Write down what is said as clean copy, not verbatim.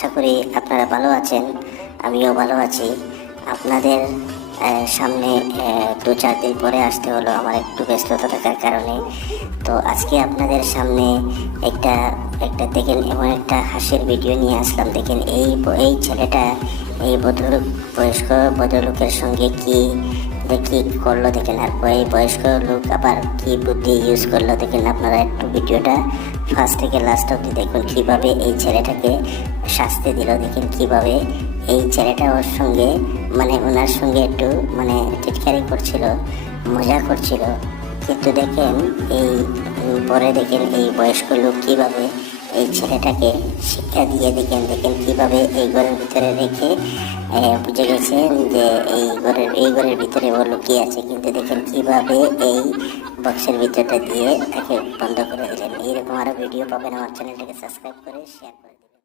আশা করি আপনারা ভালো আছেন, আমিও ভালো আছি। আপনাদের সামনে 2-4 দিন পরে আসতে হলো আমার একটু ব্যস্ততা থাকার কারণে। তো আজকে আপনাদের সামনে একটা দেখেন এমন একটা হাসির ভিডিও নিয়ে আসলাম। দেখেন এই ছেলেটা এই বয়স্ক ভদ্রলোকের সঙ্গে কি করলো দেখেন, আর এই বয়স্ক লোক আবার কি বুদ্ধি ইউজ করলো দেখেন। আপনারা একটু ভিডিওটা ফার্স্ট থেকে লাস্ট অবধি দেখুন, কিভাবে এই ছেলেটাকে শাস্তি দিল। দেখেন কিভাবে এই ছেলেটা ওনার সঙ্গে একটু টিটকারি করছিল, মজা করছিল। কিন্তু দেখেন এই পরে দেখেন এই বয়স্ক লোক কিভাবে এই ছেলেটাকে শিক্ষা দিয়ে দেখেন কিভাবে এই ঘরের ভিতরে রেখে বুঝে গেছেন যে এই ঘরের ভিতরে ও লুকিয়ে আছে। কিন্তু দেখেন কিভাবে এই বক্সের ভিতরটা দিয়ে তাকে বন্ধ করে দিলেন। এইরকম আরো ভিডিও পাবেন, আমার চ্যানেলটাকে সাবস্ক্রাইব করে শেয়ার করে।